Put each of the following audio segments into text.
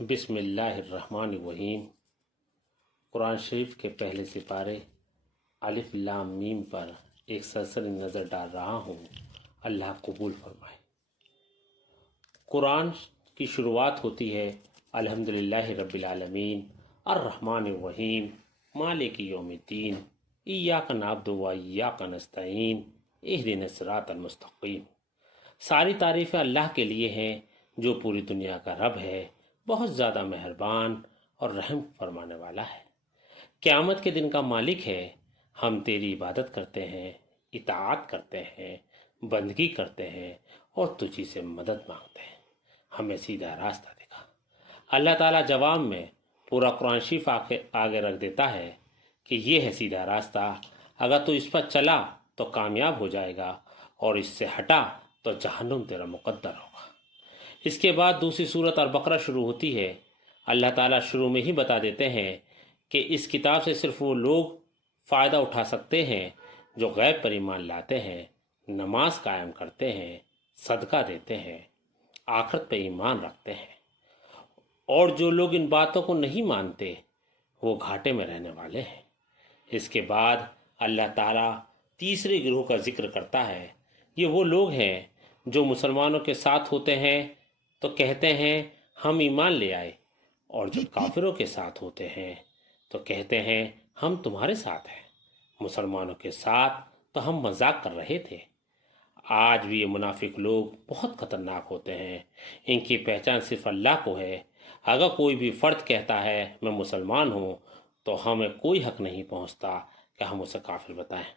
بسم اللہ الرحمن الرحیم۔ قرآن شریف کے پہلے سپارے الف لام میم پر ایک سرسری نظر ڈال رہا ہوں، اللہ قبول فرمائے۔ قرآن کی شروعات ہوتی ہے الحمدللہ رب العالمین الرحمن الرحیم مالک یوم الدین ایاک نعبد و ایاک نستعین اہدنا الصراط المستقیم۔ ساری تعریفیں اللہ کے لیے ہیں جو پوری دنیا کا رب ہے، بہت زیادہ مہربان اور رحم فرمانے والا ہے، قیامت کے دن کا مالک ہے۔ ہم تیری عبادت کرتے ہیں، اطاعت کرتے ہیں، بندگی کرتے ہیں اور تجھی سے مدد مانگتے ہیں، ہمیں سیدھا راستہ دکھا۔ اللہ تعالیٰ جواب میں پورا قرآن شریف آگے رکھ دیتا ہے کہ یہ ہے سیدھا راستہ، اگر تو اس پر چلا تو کامیاب ہو جائے گا اور اس سے ہٹا تو جہنم تیرا مقدر ہوگا۔ اس کے بعد دوسری سورت البقرہ شروع ہوتی ہے۔ اللہ تعالیٰ شروع میں ہی بتا دیتے ہیں کہ اس کتاب سے صرف وہ لوگ فائدہ اٹھا سکتے ہیں جو غیب پر ایمان لاتے ہیں، نماز قائم کرتے ہیں، صدقہ دیتے ہیں، آخرت پہ ایمان رکھتے ہیں، اور جو لوگ ان باتوں کو نہیں مانتے وہ گھاٹے میں رہنے والے ہیں۔ اس کے بعد اللہ تعالیٰ تیسرے گروہ کا ذکر کرتا ہے۔ یہ وہ لوگ ہیں جو مسلمانوں کے ساتھ ہوتے ہیں تو کہتے ہیں ہم ایمان لے آئے، اور جو کافروں کے ساتھ ہوتے ہیں تو کہتے ہیں ہم تمہارے ساتھ ہیں، مسلمانوں کے ساتھ تو ہم مذاق کر رہے تھے۔ آج بھی یہ منافق لوگ بہت خطرناک ہوتے ہیں، ان کی پہچان صرف اللہ کو ہے۔ اگر کوئی بھی فرد کہتا ہے میں مسلمان ہوں تو ہمیں کوئی حق نہیں پہنچتا کہ ہم اسے کافر بتائیں۔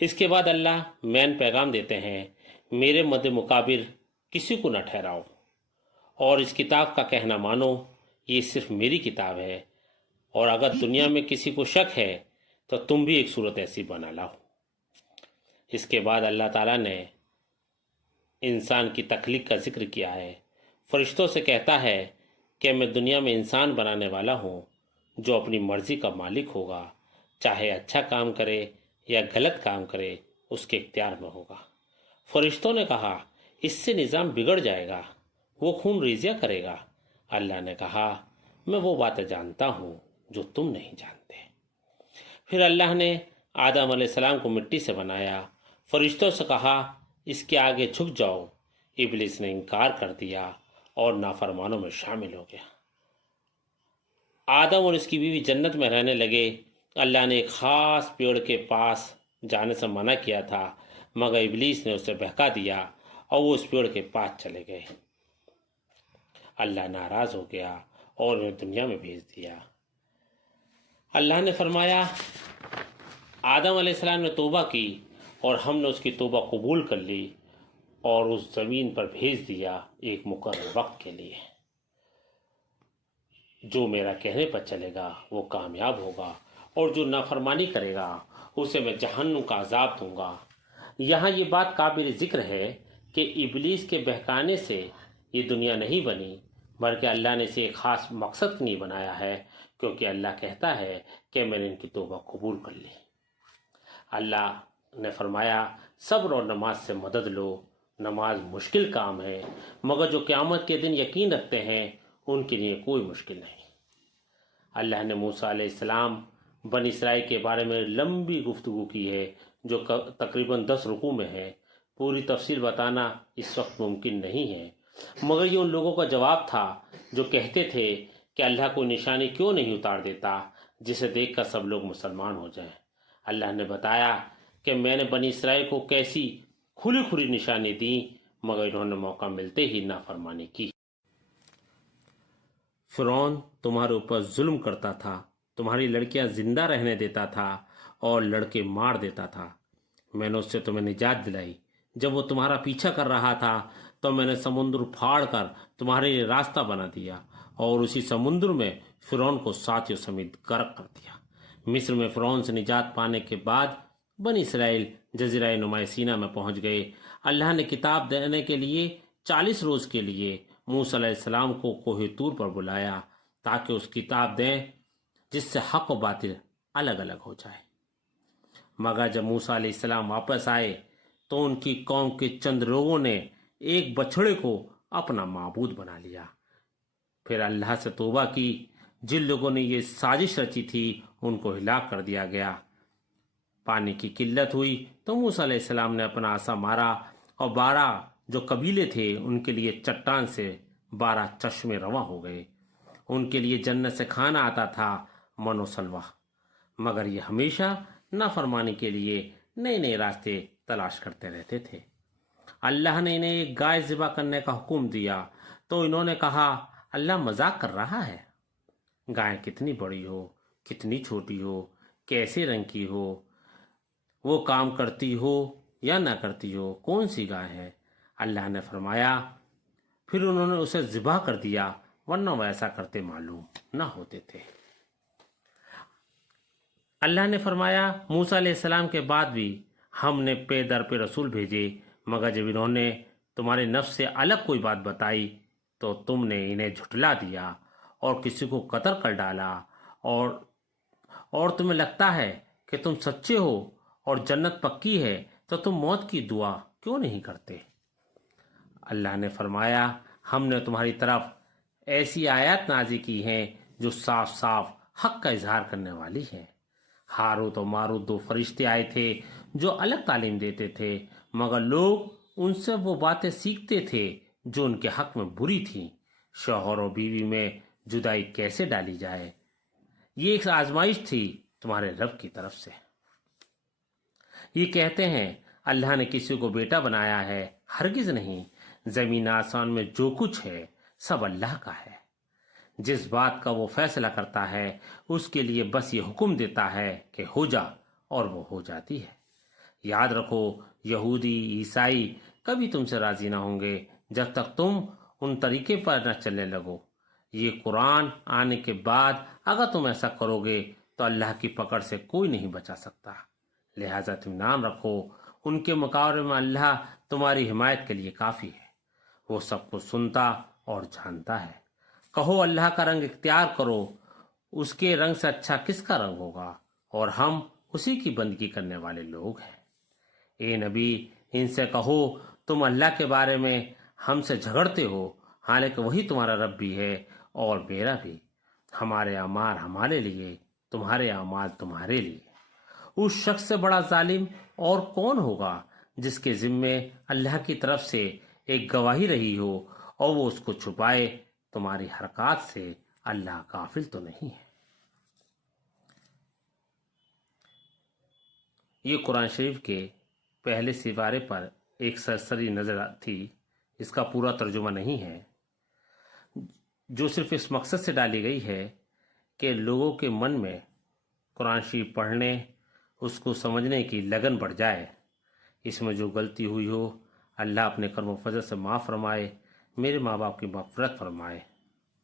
اس کے بعد اللہ مین پیغام دیتے ہیں، میرے مد مقابل کسی کو نہ ٹھہراؤ اور اس کتاب کا کہنا مانو، یہ صرف میری کتاب ہے، اور اگر دنیا میں کسی کو شک ہے تو تم بھی ایک صورت ایسی بنا لاؤ۔ اس کے بعد اللہ تعالیٰ نے انسان کی تخلیق کا ذکر کیا ہے۔ فرشتوں سے کہتا ہے کہ میں دنیا میں انسان بنانے والا ہوں جو اپنی مرضی کا مالک ہوگا، چاہے اچھا کام کرے یا غلط کام کرے اس کے اختیار میں ہوگا۔ فرشتوں نے کہا اس سے نظام بگڑ جائے گا، وہ خون ریزیاں کرے گا۔ اللہ نے کہا میں وہ باتیں جانتا ہوں جو تم نہیں جانتے۔ پھر اللہ نے آدم علیہ السلام کو مٹی سے بنایا، فرشتوں سے کہا اس کے آگے جھک جاؤ۔ ابلیس نے انکار کر دیا اور نافرمانوں میں شامل ہو گیا۔ آدم اور اس کی بیوی جنت میں رہنے لگے۔ اللہ نے ایک خاص پیڑ کے پاس جانے سے منع کیا تھا، مگر ابلیس نے اسے بہکا دیا اور وہ اس پیڑ کے پاس چلے گئے۔ اللہ ناراض ہو گیا اور انہیں دنیا میں بھیج دیا۔ اللہ نے فرمایا آدم علیہ السلام نے توبہ کی اور ہم نے اس کی توبہ قبول کر لی اور اس زمین پر بھیج دیا ایک مقرر وقت کے لیے۔ جو میرا کہنے پر چلے گا وہ کامیاب ہوگا اور جو نافرمانی کرے گا اسے میں جہنم کا عذاب دوں گا۔ یہاں یہ بات قابل ذکر ہے کہ ابلیس کے بہکانے سے یہ دنیا نہیں بنی، بلکہ اللہ نے اسے ایک خاص مقصد کے لیے بنایا ہے، کیونکہ اللہ کہتا ہے کہ میں نے ان کی توبہ قبول کر لی۔ اللہ نے فرمایا صبر اور نماز سے مدد لو۔ نماز مشکل کام ہے، مگر جو قیامت کے دن یقین رکھتے ہیں ان کے لیے کوئی مشکل نہیں۔ اللہ نے موسیٰ علیہ السلام بنی اسرائیل کے بارے میں لمبی گفتگو کی ہے جو تقریباً 10 رکوع میں ہے۔ پوری تفصیل بتانا اس وقت ممکن نہیں ہے، مگر یہ ان لوگوں کا جواب تھا جو کہتے تھے کہ اللہ کوئی نشانی کیوں نہیں اتار دیتا جسے دیکھ کر سب لوگ مسلمان ہو جائیں۔ اللہ نے بتایا کہ میں نے بنی اسرائیل کو کیسی کھلی کھلی نشانی دی، مگر انہوں نے موقع ملتے ہی نافرمانی کی۔ فرعون تمہارے اوپر ظلم کرتا تھا، تمہاری لڑکیاں زندہ رہنے دیتا تھا اور لڑکے مار دیتا تھا۔ میں نے اس سے تمہیں نجات دلائی۔ جب وہ تمہارا پیچھا کر رہا تھا تو میں نے سمندر پھاڑ کر تمہارے لیے راستہ بنا دیا اور اسی سمندر میں فرعون کو ساتھیوں سمیت غرق کر دیا۔ مصر میں فرعون سے نجات پانے کے بعد بنی اسرائیل جزیرہ نمائے سینا میں پہنچ گئے۔ اللہ نے کتاب دینے کے لیے 40 روز کے لیے موسیٰ علیہ السلام کو کوہ طور پر بلایا تاکہ اس کتاب دیں جس سے حق و باطل الگ الگ ہو جائے۔ مگر جب موسیٰ علیہ السلام واپس آئے تو ان کی قوم کے چند لوگوں نے ایک بچھڑے کو اپنا معبود بنا لیا۔ پھر اللہ سے توبہ کی۔ جن لوگوں نے یہ سازش رچی تھی ان کو ہلاک کر دیا گیا۔ پانی کی قلت ہوئی تو موسیٰ علیہ السلام نے اپنا عصا مارا اور 12 جو قبیلے تھے ان کے لیے چٹان سے 12 چشمے رواں ہو گئے۔ ان کے لیے جنت سے کھانا آتا تھا، من و سلوہ، مگر یہ ہمیشہ نافرمانی کے لیے نئے نئے راستے تلاش کرتے رہتے تھے۔ اللہ نے انہیں ایک گائے ذبح کرنے کا حکم دیا تو انہوں نے کہا اللہ مذاق کر رہا ہے۔ گائے کتنی بڑی ہو، کتنی چھوٹی ہو، کیسے رنگ کی ہو، وہ کام کرتی ہو یا نہ کرتی ہو، کون سی گائے ہے؟ اللہ نے فرمایا پھر انہوں نے اسے ذبح کر دیا، ورنہ وہ ایسا کرتے معلوم نہ ہوتے تھے۔ اللہ نے فرمایا موسیٰ علیہ السلام کے بعد بھی ہم نے پے در پہ رسول بھیجے، مگر جب انہوں نے تمہارے نفس سے الگ کوئی بات بتائی تو تم نے انہیں جھٹلا دیا اور کسی کو قتل کر ڈالا، اور تمہیں لگتا ہے کہ تم سچے ہو اور جنت پکی ہے تو تم موت کی دعا کیوں نہیں کرتے؟ اللہ نے فرمایا ہم نے تمہاری طرف ایسی آیات نازل کی ہیں جو صاف صاف حق کا اظہار کرنے والی ہیں۔ ہاروت و ماروت 2 فرشتے آئے تھے جو الگ تعلیم دیتے تھے، مگر لوگ ان سے وہ باتیں سیکھتے تھے جو ان کے حق میں بری تھیں۔ شوہر اور بیوی میں جدائی کیسے ڈالی جائے، یہ ایک آزمائش تھی تمہارے رب کی طرف سے۔ یہ کہتے ہیں اللہ نے کسی کو بیٹا بنایا ہے، ہرگز نہیں، زمین آسمان میں جو کچھ ہے سب اللہ کا ہے۔ جس بات کا وہ فیصلہ کرتا ہے اس کے لیے بس یہ حکم دیتا ہے کہ ہو جا، اور وہ ہو جاتی ہے۔ یاد رکھو یہودی عیسائی کبھی تم سے راضی نہ ہوں گے جب تک تم ان طریقے پر نہ چلنے لگو۔ یہ قرآن آنے کے بعد اگر تم ایسا کرو گے تو اللہ کی پکڑ سے کوئی نہیں بچا سکتا، لہٰذا اطمینان رکھو، ان کے مقابلے میں اللہ تمہاری حمایت کے لیے کافی ہے، وہ سب کو سنتا اور جانتا ہے۔ کہو اللہ کا رنگ اختیار کرو، اس کے رنگ سے اچھا کس کا رنگ ہوگا، اور ہم اسی کی بندگی کرنے والے لوگ ہیں۔ اے نبی ان سے کہو تم اللہ کے بارے میں ہم سے جھگڑتے ہو، حالانکہ وہی تمہارا رب بھی ہے اور میرا بھی، ہمارے اعمال ہمارے لیے، تمہارے اعمال تمہارے لیے۔ اس شخص سے بڑا ظالم اور کون ہوگا جس کے ذمے اللہ کی طرف سے ایک گواہی رہی ہو اور وہ اس کو چھپائے؟ تمہاری حرکات سے اللہ غافل تو نہیں ہے۔ یہ قرآن شریف کے پہلے سپارے پر ایک سرسری نظر تھی، اس کا پورا ترجمہ نہیں ہے، جو صرف اس مقصد سے ڈالی گئی ہے کہ لوگوں کے من میں قرآن شریف پڑھنے، اس کو سمجھنے کی لگن بڑھ جائے۔ اس میں جو غلطی ہوئی ہو اللہ اپنے کرم و فضل سے معاف فرمائے، میرے ماں باپ کی مغفرت فرمائے۔